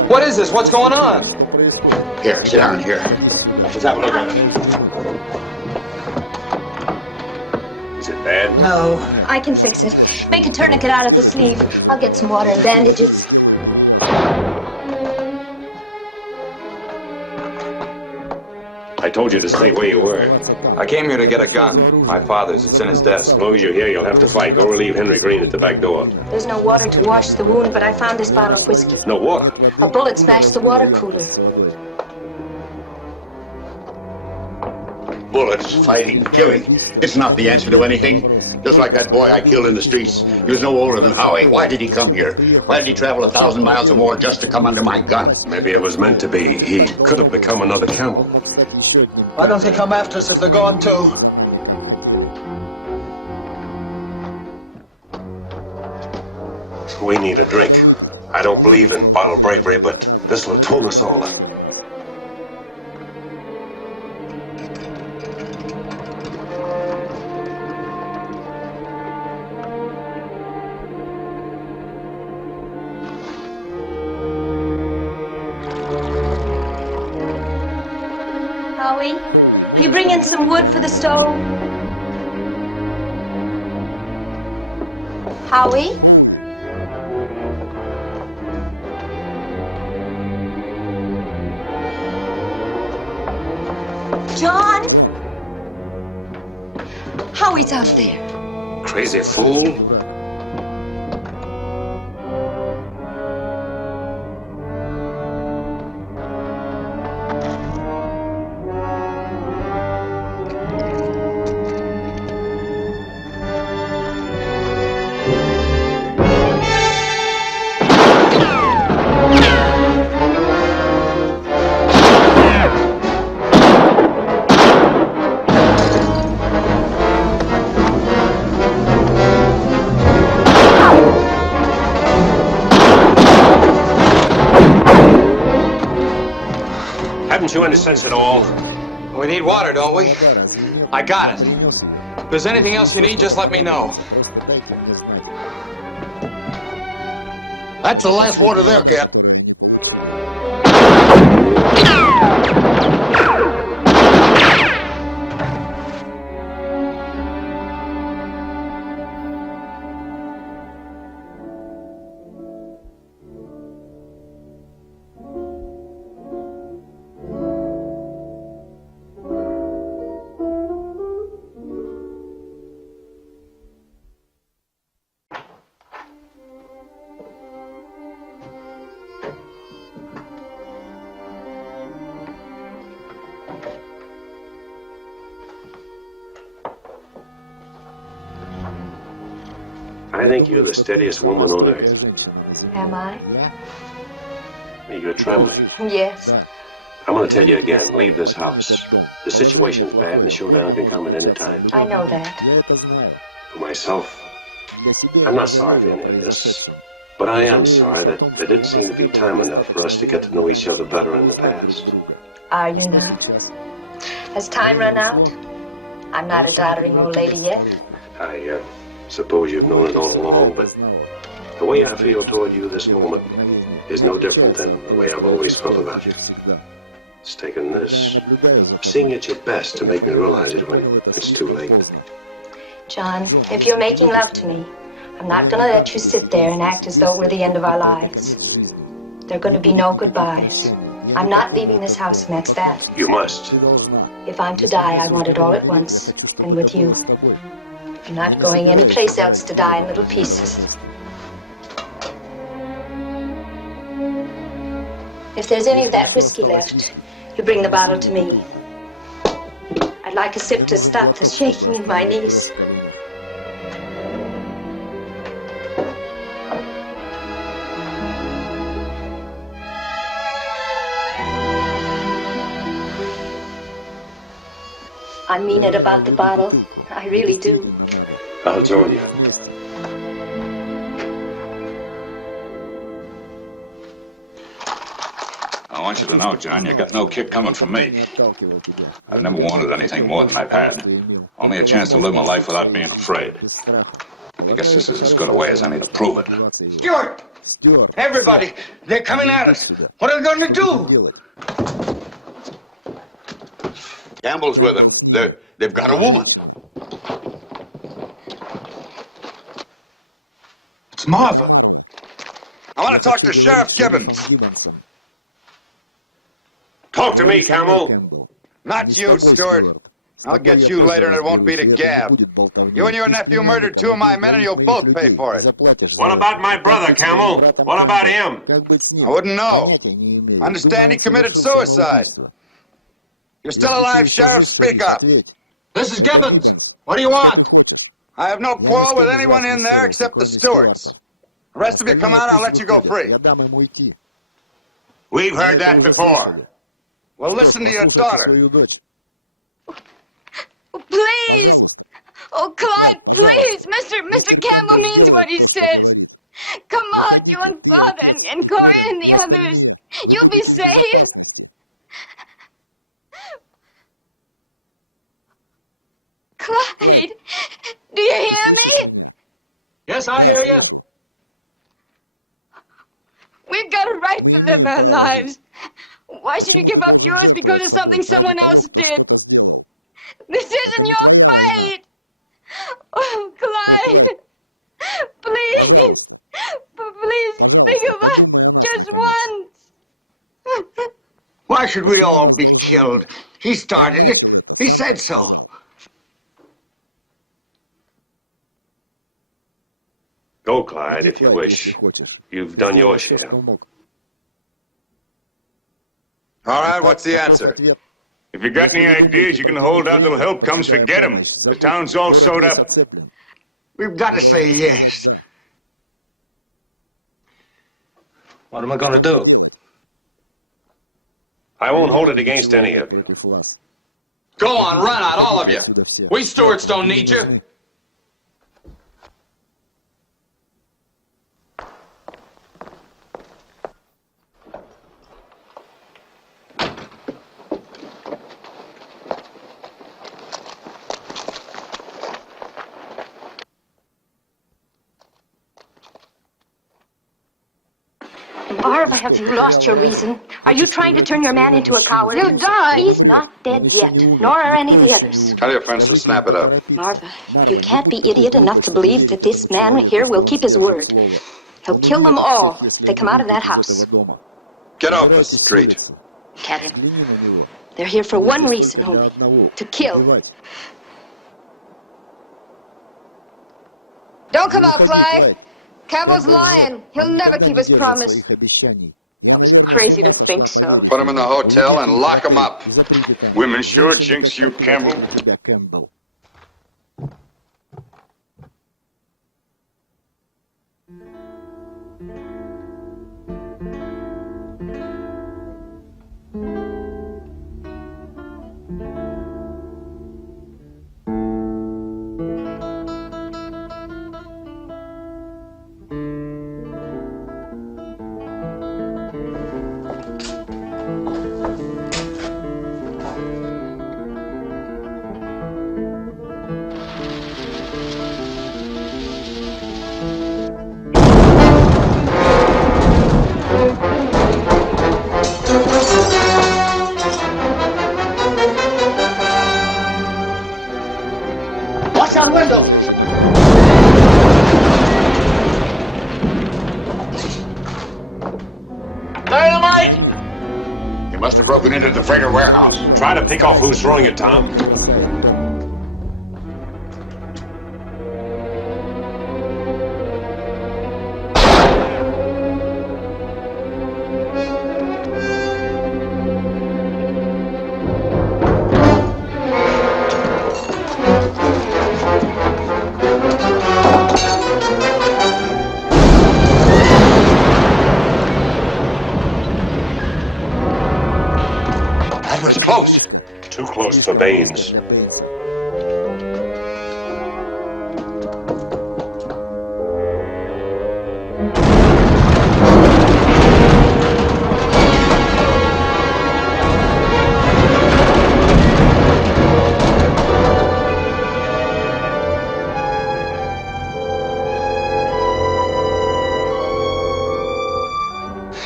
What is this? What's going on? Here, sit down here. Let's have a look at it. Is it bad? No. I can fix it. Make a tourniquet out of the sleeve. I'll get some water and bandages. I told you to stay where you were. I came here to get a gun. My father's. It's in his desk. As long as you're here, you'll have to fight. Go relieve Henry Green at the back door. There's no water to wash the wound, but I found this bottle of whiskey. No water? A bullet smashed the water cooler. Bullets, fighting, killing. It's not the answer to anything. Just like that boy I killed in the streets. He was no older than Howie. Why did he come here? Why did he travel 1,000 miles or more just to come under my gun? Maybe it was meant to be. He could have become another Campbell. Why don't they come after us if they're going to? We need a drink. I don't believe in bottle bravery, but this will tone us all up. Howie, will you bring in some wood for the stove? Howie? John? Howie's out there. Crazy fool. you any sense at all? We need water, don't we? I got it. If there's anything else you need, just let me know. That's the last water they'll get. I think you're the steadiest woman on earth. Am I? You're trembling. Yes. I'm going to tell you again, leave this house. The situation's bad and the showdown can come at any time. I know that. For myself, I'm not sorry for any of this. But I am sorry that there didn't seem to be time enough for us to get to know each other better in the past. Are you now? Has time run out? I'm not a doddering old lady yet. I suppose you've known it all along, but the way I feel toward you this moment is no different than the way I've always felt about you. It's taken this seeing at your best to make me realize it when it's too late. John, if you're making love to me, I'm not going to let you sit there and act as though we're the end of our lives. There are going to be no goodbyes. I'm not leaving this house, and that's that. You must. If I'm to die, I want it all at once, and with you. I'm not going anyplace else to die in little pieces. If there's any of that whiskey left, you bring the bottle to me. I'd like a sip to stop the shaking in my knees. I mean it about the bottle. I really do. I'll join you. I want you to know, John, you got no kick coming from me. I've never wanted anything more than I've had. Only a chance to live my life without being afraid. I guess this is as good a way as any to prove it. Stuart! Everybody! They're coming at us! What are we going to do? Campbell's with them. They've got a woman. It's Martha. I want to talk to Sheriff Gibbons. Talk to me, Campbell. Not you, Stuart. I'll get you later and it won't be to gab. You and your nephew murdered two of my men and you'll both pay for it. What about my brother, Campbell? What about him? I wouldn't know. I understand he committed suicide. You're still alive, Sheriff. Speak up. This is Gibbons. What do you want? I have no quarrel with anyone in there except the Stewarts. The rest of you come out, I'll let you go free. We've heard that before. Well, listen to your daughter. Oh, please! Oh, Clyde, please! Mr. Campbell means what he says. Come out, you and Father, and Corey and the others. You'll be safe. Clyde, do you hear me? Yes, I hear you. We've got a right to live our lives. Why should you give up yours because of something someone else did? This isn't your fight. Oh, Clyde, please, please think of us just once. Why should we all be killed? He started it. He said so. Go, Clyde, if you wish. You've done your share. All right, what's the answer? If you got any ideas, you can hold out till help comes. Forget them. The town's all sewed up. We've got to say yes. What am I going to do? I won't hold it against any of you. Go on, run out, all of you. We Stewarts don't need you. Marva, have you lost your reason? Are you trying to turn your man into a coward? He'll die. He's not dead yet, nor are any of the others. Tell your friends to snap it up. Marva, you can't be idiot enough to believe that this man here will keep his word. He'll kill them all if they come out of that house. Get off the street. Cat him. They're here for one reason only, to kill. Don't come out, Clyde. Campbell's lying. He'll never keep his promise. I was crazy to think so. Put him in the hotel and lock him up. Women sure jinx you, Campbell. Watch out window! Dynamite! He must have broken into the freighter warehouse. Try to pick off who's throwing it, Tom. That was close. Too close for Baines.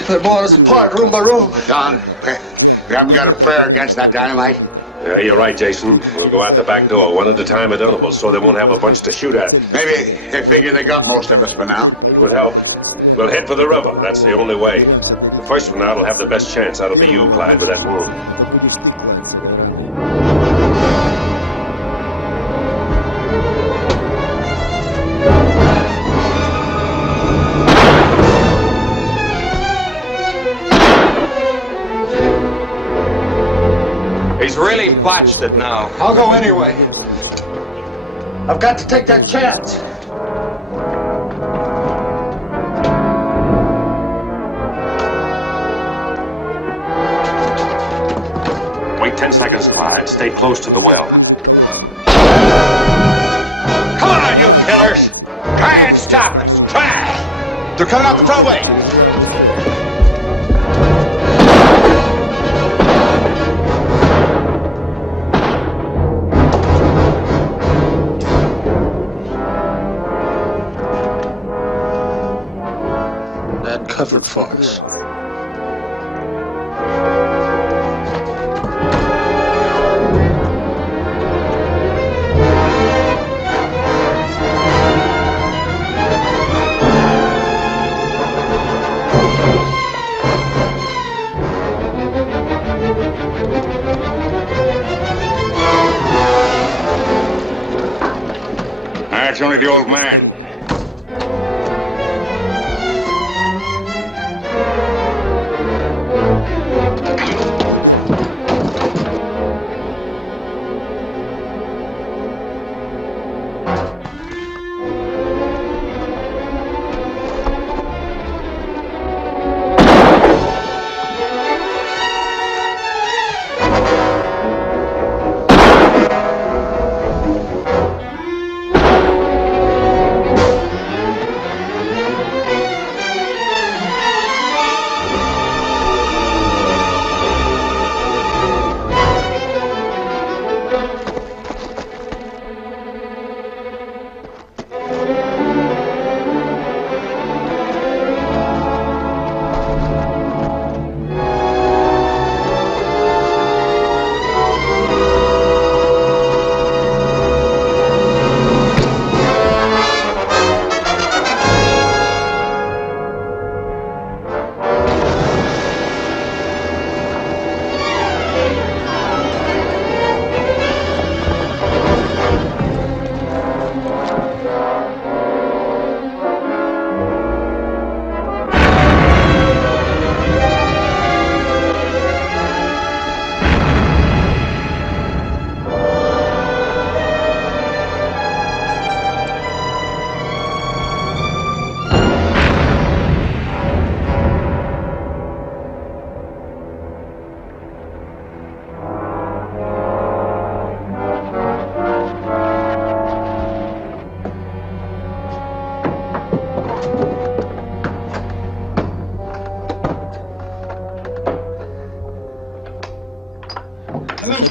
They're blowing us apart, room by room. Don, we haven't got a prayer against that dynamite. Yeah, you're right, Jason. We'll go out the back door, one at a time at intervals, so they won't have a bunch to shoot at. Maybe they figure they got most of us for now. It would help. We'll head for the river. That's the only way. The first one out will have the best chance. That'll be you, Clyde, with that wound. He's really botched it now. I'll go anyway. I've got to take that chance. Wait 10 seconds, Clyde. Stay close to the well. Come on, you killers! Try and stop us! Try! They're coming out the front way! That covered for us. That's only the old man.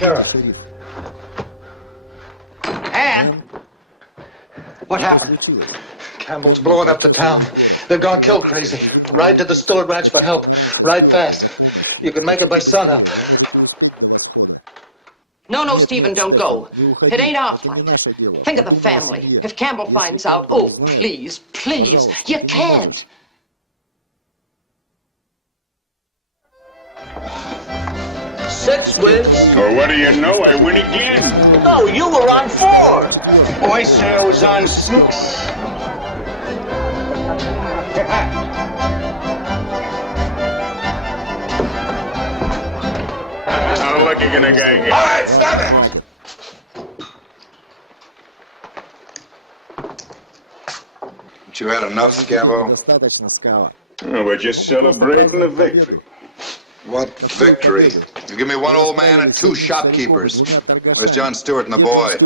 Sheriff. Ann? What happened? Campbell's blowing up the town. They're gone kill crazy. Ride to the Stewart Ranch for help. Ride fast. You can make it by sunup. No, Stephen, don't go. It ain't our fight. Think of the family. If Campbell finds out, oh, please, you can't. Six wins. Well, what do you know? I win again. No, you were on 4. Oh, I say I was on 6. How lucky can a guy get? All right, stop it! But you had enough, Scavo? Oh, we're just celebrating the victory. What victory? You give me one old man and 2 shopkeepers. Where's John Stewart and the boy?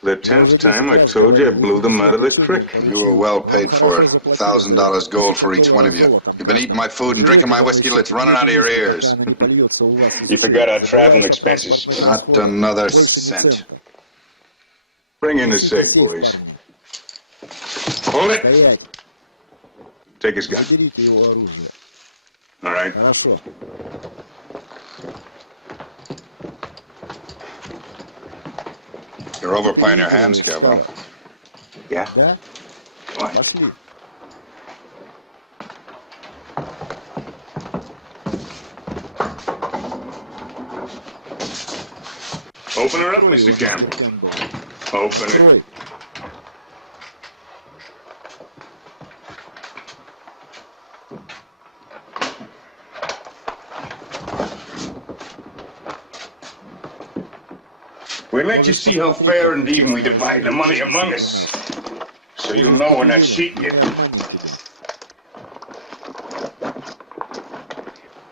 The 10th time I told you I blew them out of the creek. You were well paid for it. $1,000 gold for each one of you. You've been eating my food and drinking my whiskey till it's running out of your ears. You forgot our traveling expenses. Not another cent. Bring in the safe, boys. Hold it. Take his gun. All right. You're overplaying your hands, Scavo. Yeah? Why? Open her up, Mr. Campbell. Open it. We'll let you see how fair and even we divide the money among us. So you'll know we're not cheating you.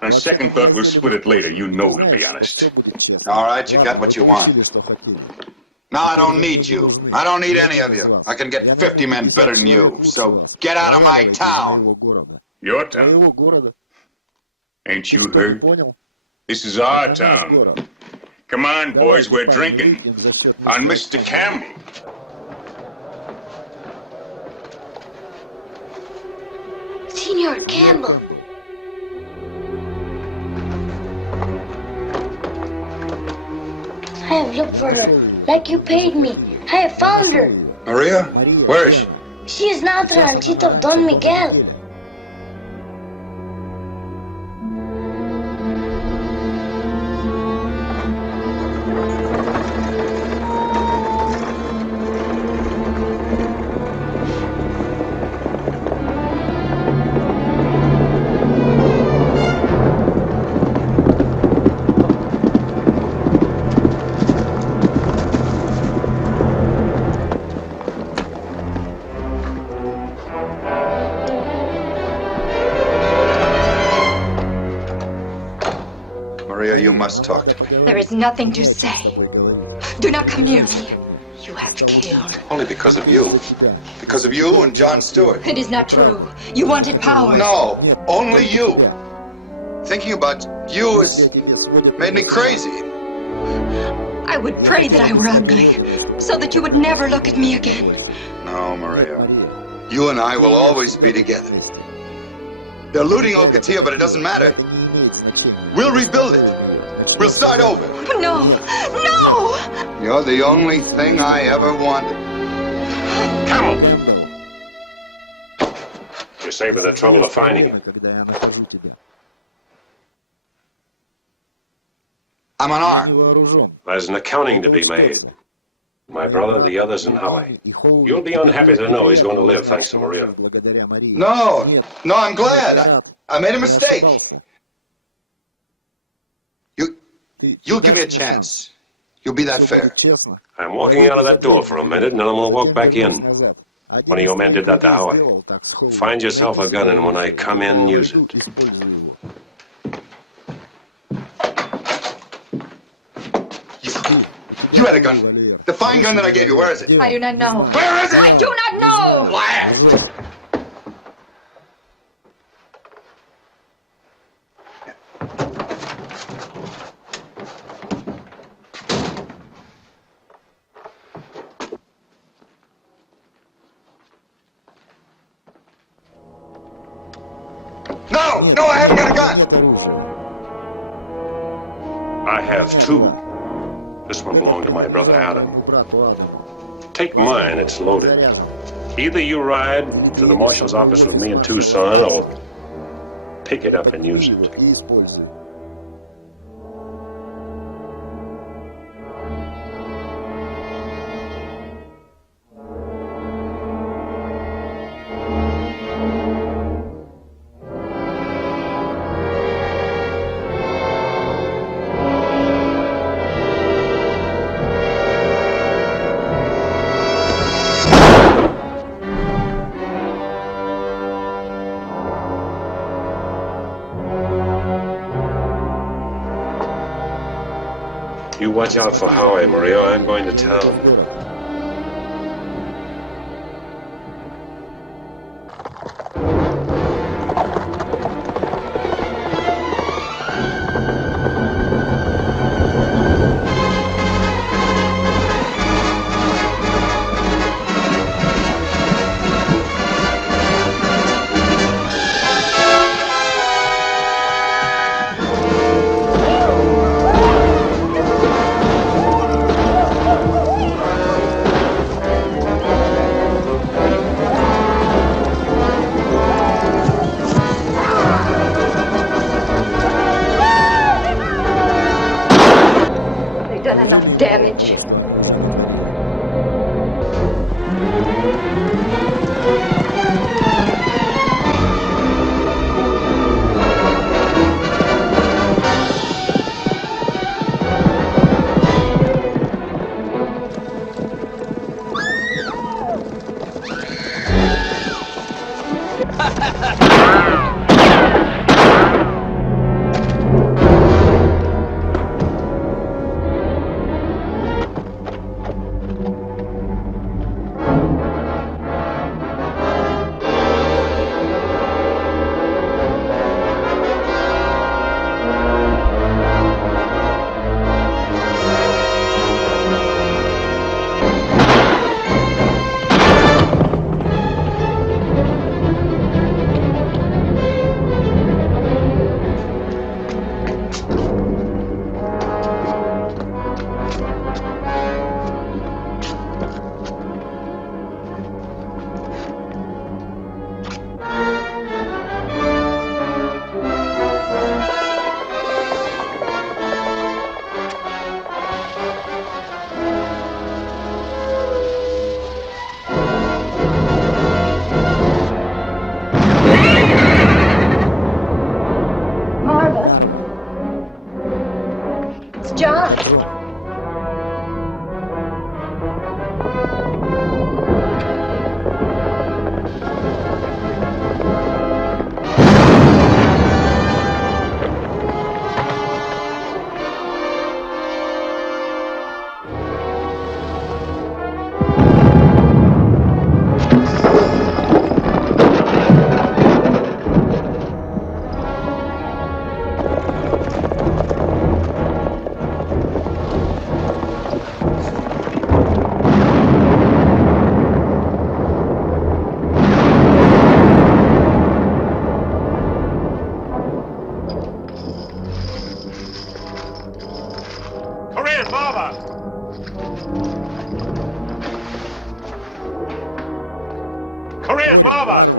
On second thought, we'll split it later. You know, to be honest. All right, you got what you want. Now I don't need you. I don't need any of you. I can get 50 men better than you. So get out of my town. Your town? Ain't you heard? This is our town. Come on, boys, we're drinking. On Mr. Campbell. Senor Campbell. I have looked for her, like you paid me. I have found her. Maria? Where is she? She is now the ranchito of Don Miguel. You must talk to me. There is nothing to say. Do not come near me. You have killed. Only because of you. Because of you and John Stewart. It is not true. You wanted power. No, only you. Thinking about you has made me crazy. I would pray that I were ugly, so that you would never look at me again. No, Maria. You and I will always be together. They're looting Ocotillo, but it doesn't matter. We'll rebuild it. We'll start over. No! No! You're the only thing I ever wanted. Come on! You save her the trouble of finding you. I'm unarmed. There's an accounting to be made. My brother, the others, and Howie. You'll be unhappy to know he's going to live thanks to Maria. No, I'm glad. I made a mistake. You'll give me a chance. You'll be that fair. I'm walking out of that door for a minute, and then I'm going to walk back in. One of your men did that to Howie. Find yourself a gun, and when I come in, use it. You had a gun. The fine gun that I gave you, where is it? I do not know. Where is it? I do not know! Blast! No! No, I haven't got a gun! I have two. This one belonged to my brother Adam. Take mine, it's loaded. Either you ride to the marshal's office with me in Tucson, or pick it up and use it. You watch out for Howie, Maria. I'm going to town. Damage.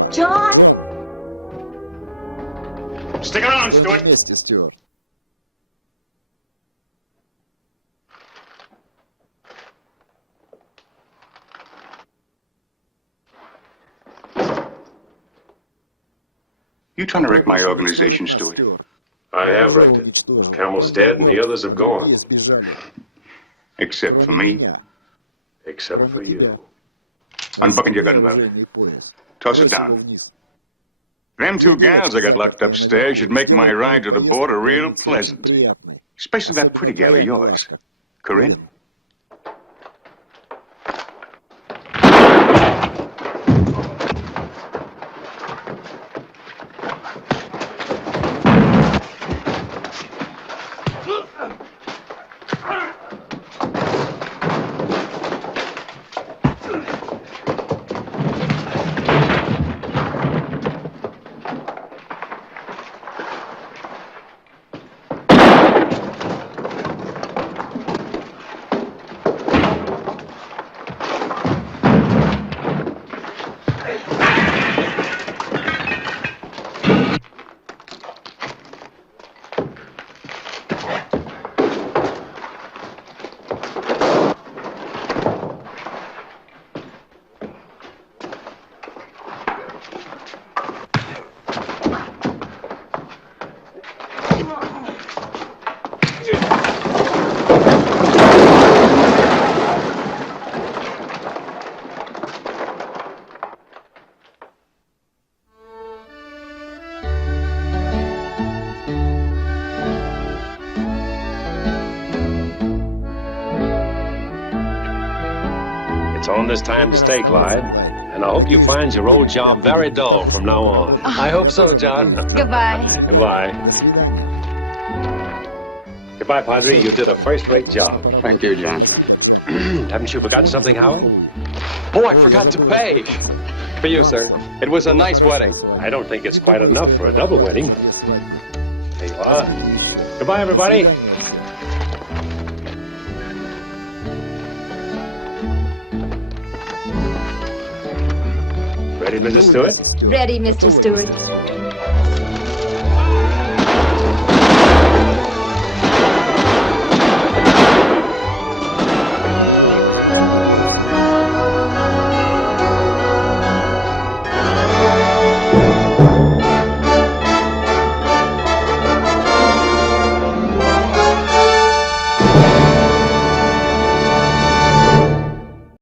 John? Stick around, Stuart. Вместе, Стюарт. You trying to wreck my organization, Stuart? I have wrecked it. Camel's dead and the others have gone. Except for me. Except for you. Unbuckle your gun belt. Toss it down. Them two gals I got locked upstairs should make my ride to the border real pleasant. Especially that pretty gal of yours. Corinne? It's on this time to stay, Clyde. And I hope you find your old job very dull from now on. I hope so, John. Goodbye. Goodbye. Goodbye, Padre. You did a first-rate job. Thank you, John. Haven't you forgotten something, Howie? Oh, I forgot to pay. For you, sir. It was a nice wedding. I don't think it's quite enough for a double wedding. There you are. Goodbye, everybody. Ready, Mrs. Stewart? Ready, Mr. Stewart.